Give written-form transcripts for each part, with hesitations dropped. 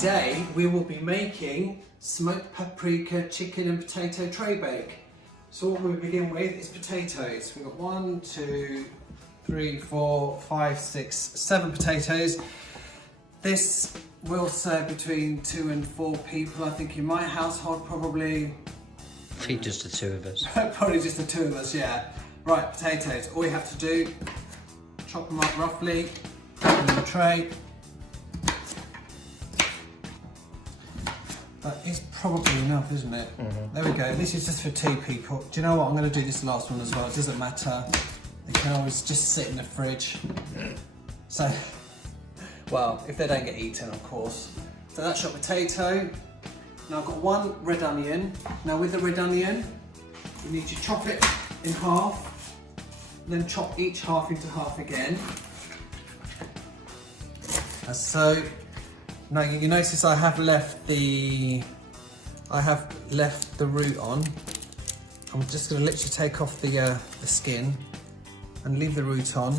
today we will be making smoked paprika chicken and potato tray bake. So what we begin with is potatoes. We've got 1, 2, 3, 4, 5, 6, 7 potatoes. This will serve between 2 and 4 people. I think in my household probably... Feed just the 2 of us. Probably just the 2 of us, yeah. Right, potatoes. All you have to do, chop them up roughly, put them in the tray. That is probably enough, isn't it? Mm-hmm. There we go. This is just for 2 people. Do you know what? I'm going to do this last one as well. It doesn't matter. They can always just sit in the fridge. So, well, if they don't get eaten, of course. So that's your potato. Now I've got 1 red onion. Now with the red onion, you need to chop it in half, then chop each half into half again. As so. Now you notice I have left the root on. I'm just going to literally take off the skin and leave the root on,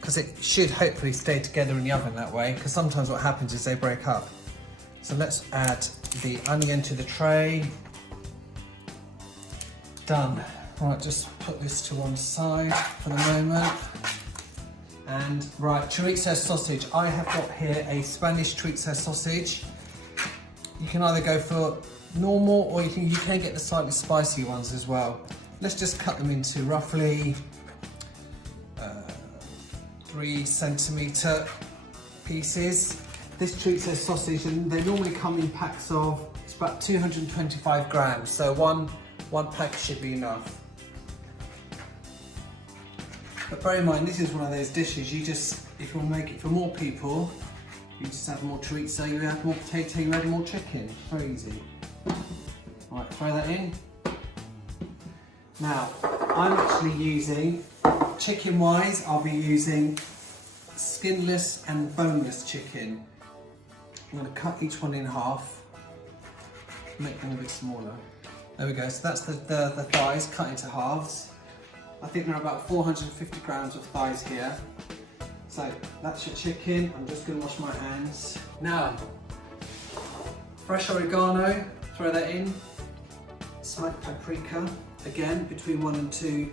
because it should hopefully stay together in the oven that way, because sometimes what happens is they break up. So let's add the onion to the tray. Done. Right, just put this to one side for the moment. And right, chorizo sausage. I have got here a Spanish chorizo sausage. You can either go for normal, or you can get the slightly spicy ones as well. Let's just cut them into roughly 3 centimetre pieces. This chorizo sausage, and they normally come in packs of, it's about 225 grams. So one pack should be enough. But bear in mind, this is one of those dishes, you just, if you want to make it for more people, you just add more chorizo, you add more potato, you add more chicken. Very easy. Right, throw that in. Now, I'm actually using, chicken-wise, I'll be using skinless and boneless chicken. I'm going to cut each one in half, make them a bit smaller. There we go, so that's the thighs cut into halves. I think there are about 450 grams of thighs here. So that's your chicken. I'm just going to wash my hands. Now, fresh oregano, throw that in. Smoked paprika, again between 1 and 2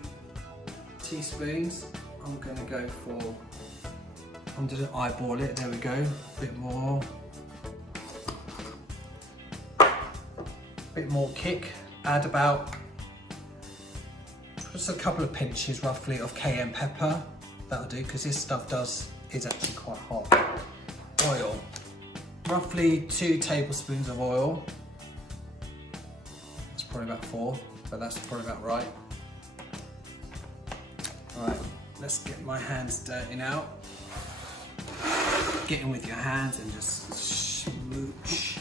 teaspoons. I'm going to go for, I'm going to eyeball it, there we go, a bit more. Bit more kick, add about just a couple of pinches roughly of cayenne pepper. That'll do, because this stuff is actually quite hot. Oil, roughly 2 tablespoons of oil. That's probably about 4, but that's probably about right. Alright, let's get my hands dirty now. Get in with your hands and just smooch.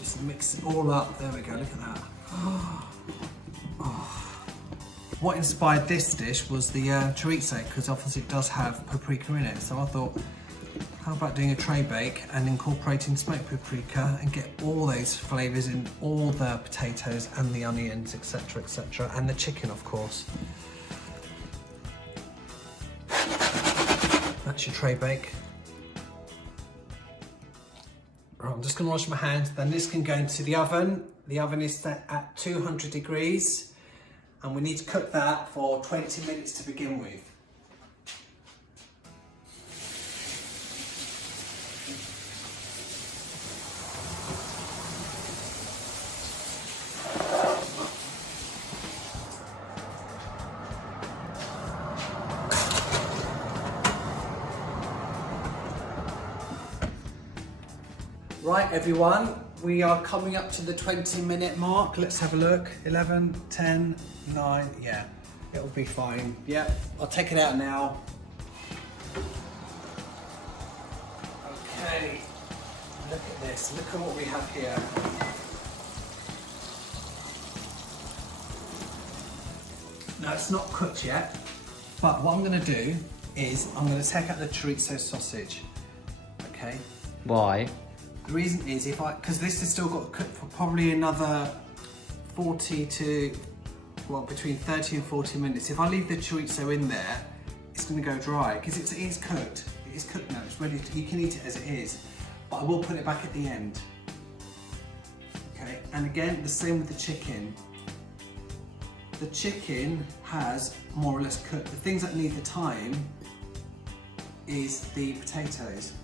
Just mix it all up. There we go, look at that. Oh. What inspired this dish was the chorizo, because obviously it does have paprika in it. So I thought, how about doing a tray bake and incorporating smoked paprika and get all those flavours in all the potatoes and the onions, etc, etc, and the chicken, of course. That's your tray bake. Right, I'm just going to wash my hands, then this can go into the oven. The oven is set at 200 degrees. And we need to cook that for 20 minutes to begin with. Right, everyone. We are coming up to the 20-minute mark. Let's have a look. 11, 10, 9, yeah, it'll be fine. Yeah, I'll take it out now. Okay, look at this. Look at what we have here. Now, it's not cooked yet, but what I'm going to do is I'm going to take out the chorizo sausage. Okay. Why? The reason is because this has still got to cook for probably another 40 to, well, between 30 and 40 minutes. If I leave the chorizo in there, it's going to go dry, because it is cooked. It is cooked now, it's ready to, you can eat it as it is. but I will put it back at the end. Okay, and again, the same with the chicken. The chicken has more or less cooked. The things that need the time is the potatoes.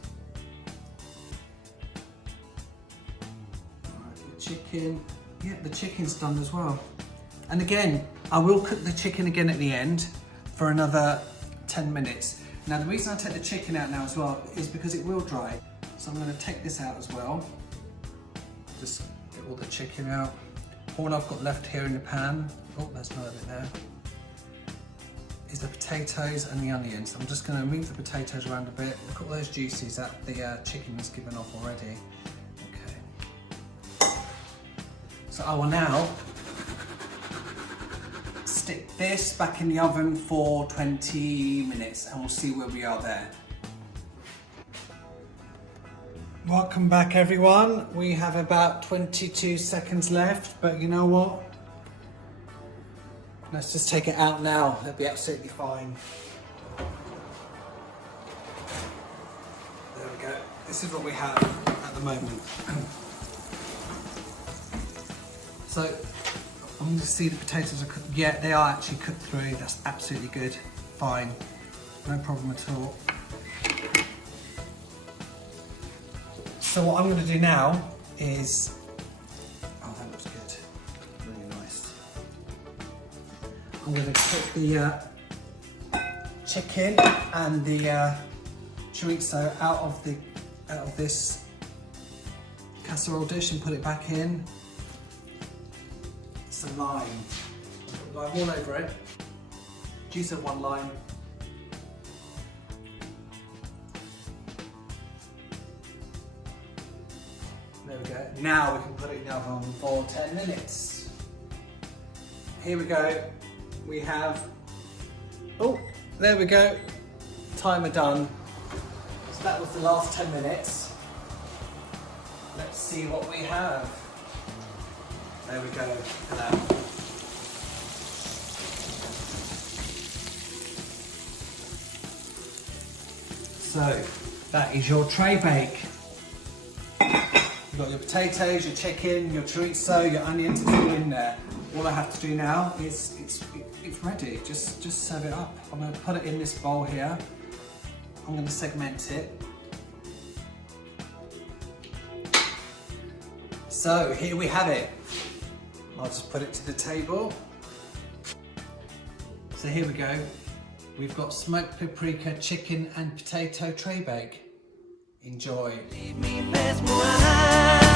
Right, the chicken, yeah, the chicken's done as well. And again, I will cook the chicken again at the end for another 10 minutes. Now the reason I take the chicken out now as well is because it will dry. So I'm going to take this out as well. Just get all the chicken out. All I've got left here in the pan, oh there's none of it there, is the potatoes and the onions. I'm just going to move the potatoes around a bit. Look at all those juices that the chicken has given off already. Okay. So I will now stick this back in the oven for 20 minutes and we'll see where we are there. Welcome back everyone. We have about 22 seconds left, but you know what? Let's just take it out now. It'll be absolutely fine. There we go. This is what we have at the moment. So I'm going to see the potatoes are cooked. Yeah, they are actually cooked through. That's absolutely good. Fine. No problem at all. So what I'm going to do now is, oh that looks good, really nice. I'm going to cook the chicken and the chorizo out of this casserole dish and put it back in. Some lime. Put lime all over it. Juice of 1 lime. There we go. Now we can put it in the oven for 10 minutes. Here we go. We have, oh, there we go. Timer done. So that was the last 10 minutes. Let's see what we have. There we go. Look at that. So that is your tray bake. You've got your potatoes, your chicken, your chorizo, your onions, it's all in there. All I have to do now is it's ready. Just serve it up. I'm going to put it in this bowl here. I'm going to segment it. So here we have it. I'll just put it to the table. So here we go. We've got smoked paprika, chicken and potato tray bake. Enjoy. Leave me mesmerized.